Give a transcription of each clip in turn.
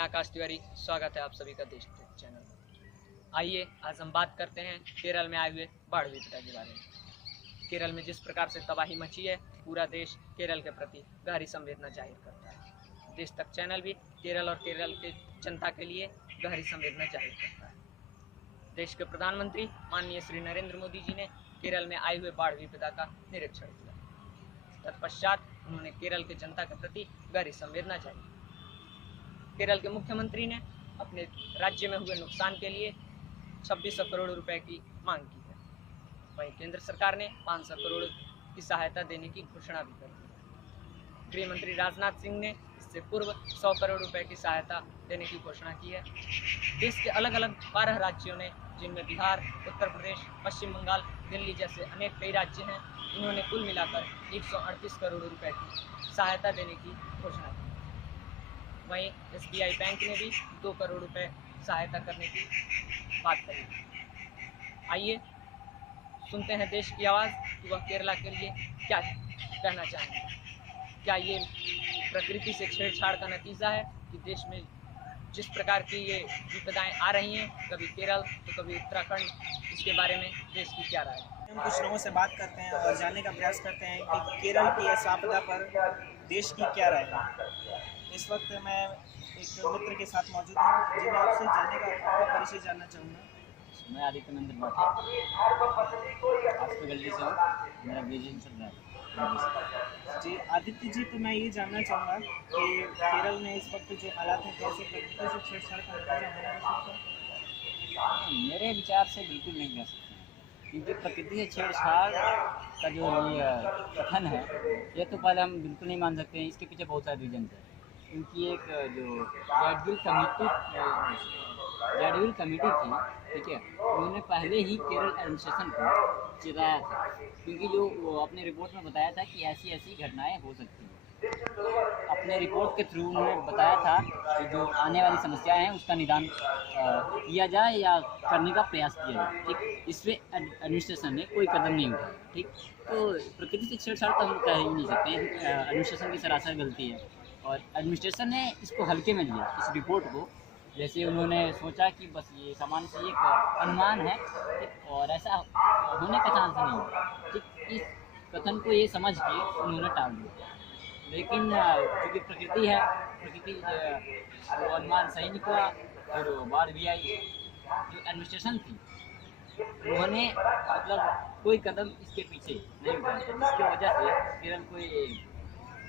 आकाश तिवारी, स्वागत है आप सभी का देश टेक चैनल में। आइए आज हम बात करते हैं केरल में आए हुए बाढ़ विपदा के बारे में। केरल में जिस प्रकार से तबाही मची है, पूरा देश केरल के प्रति गहरी संवेदना जाहिर करता है। देश तक चैनल भी केरल और केरल के जनता के लिए गहरी संवेदना जाहिर करता है। देश के प्रधानमंत्री माननीय श्री नरेंद्र मोदी जी ने केरल में आए हुए बाढ़ विपदा का निरीक्षण किया। तत्पश्चात उन्होंने केरल के जनता के प्रति गहरी संवेदना जाहिर की। केरल के मुख्यमंत्री ने अपने राज्य में हुए नुकसान के लिए 2600 करोड़ रुपए की मांग की है। वहीं केंद्र सरकार ने 500 करोड़ की सहायता देने की घोषणा भी कर दी है। गृह मंत्री राजनाथ सिंह ने इससे पूर्व 100 करोड़ रुपए की सहायता देने की घोषणा की है। देश के अलग अलग 12 राज्यों ने, जिनमें बिहार, उत्तर प्रदेश, पश्चिम बंगाल, दिल्ली जैसे अनेक कई राज्य हैं, इन्होंने कुल मिलाकर 138 करोड़ रुपए की सहायता देने की घोषणा की। वहीं SBI बैंक ने भी 2 करोड़ रुपए सहायता करने की बात कही। आइए सुनते हैं देश की आवाज़ कि वह केरला के लिए क्या कहना चाहेंगे। क्या ये प्रकृति से छेड़छाड़ का नतीजा है कि देश में जिस प्रकार की ये विपदाएं आ रही हैं, कभी केरल तो कभी उत्तराखंड, इसके बारे में देश की क्या राय है? हम कुछ लोगों से बात करते हैं और जानने का प्रयास करते हैं कि केरल की इस आपदा पर देश की क्या राय है। इस वक्त मैं एक मित्र के साथ मौजूद हूँ, जी मैं आपसे जानने का आपका परिचय जानना चाहूँगा। मैं आदित्य नंदन भाटी, आपकी गलती से हो, मेरा ग्रेजुएशन चल रहा है। जी आदित्य जी, तो मैं ये जानना चाहूँगा कि केरल में इस वक्त जो हालात हैं, कैसे प्रकृति से छेड़छाड़ का नतीजा होना हो सकता है? मेरे विचार से बिल्कुल नहीं कह सकते हैं, क्योंकि प्रकृति से छेड़छाड़ का जो ये कथन है, ये तो पहले हम बिल्कुल नहीं मान सकते हैं। इसके पीछे बहुत सारे रीजन है, क्योंकि एक जो रेडविल कमेटी थी, ठीक है, उन्होंने पहले ही केरल एडमिनिस्ट्रेशन को चिताया था, क्योंकि जो वो अपने रिपोर्ट में बताया था कि ऐसी ऐसी घटनाएं हो सकती हैं। अपने रिपोर्ट के थ्रू उन्होंने बताया था कि जो आने वाली समस्याएं हैं उसका निदान किया जाए या करने का प्रयास किया जाए। ठीक, इस पर एडमिनिस्ट्रेशन ने कोई कदम नहीं उठाया। ठीक, तो प्रकृति से छेड़छाड़ तो हम कह ही नहीं सकते हैं, एडमिनिस्ट्रेशन की सरासर गलती है और एडमिनिस्ट्रेशन ने इसको हल्के में लिया, इस रिपोर्ट को। जैसे उन्होंने सोचा कि बस ये सामान्य से एक अनुमान है, ठीक, और ऐसा होने का चांस नहीं है। ठीक, इस कथन को ये समझ के उन्होंने टाल दिया। लेकिन क्योंकि प्रकृति है, प्रकृति वो अनुमान सही निकला, फिर बाढ़ भी आई। जो एडमिनिस्ट्रेशन थी, उन्होंने मतलब कोई कदम इसके पीछे नहीं उठाया, जिसकी वजह से केरल को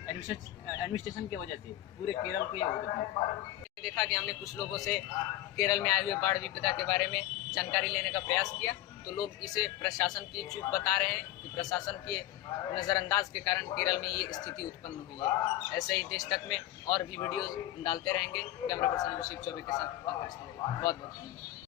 एडमिनिस्ट्रेशन की वजह से पूरे केरल को ये हो गया। देखा कि हमने कुछ लोगों से केरल में आए हुए बाढ़ विपदा के बारे में जानकारी लेने का प्रयास किया, तो लोग इसे प्रशासन की चूक बता रहे हैं कि प्रशासन के नज़रअंदाज के कारण केरल में ये स्थिति उत्पन्न हुई है। ऐसे ही देश तक में और भी वीडियोस डालते रहेंगे। कैमरा पर्सन ऋषिक चौबे के साथ बहुत बहुत धन्यवाद।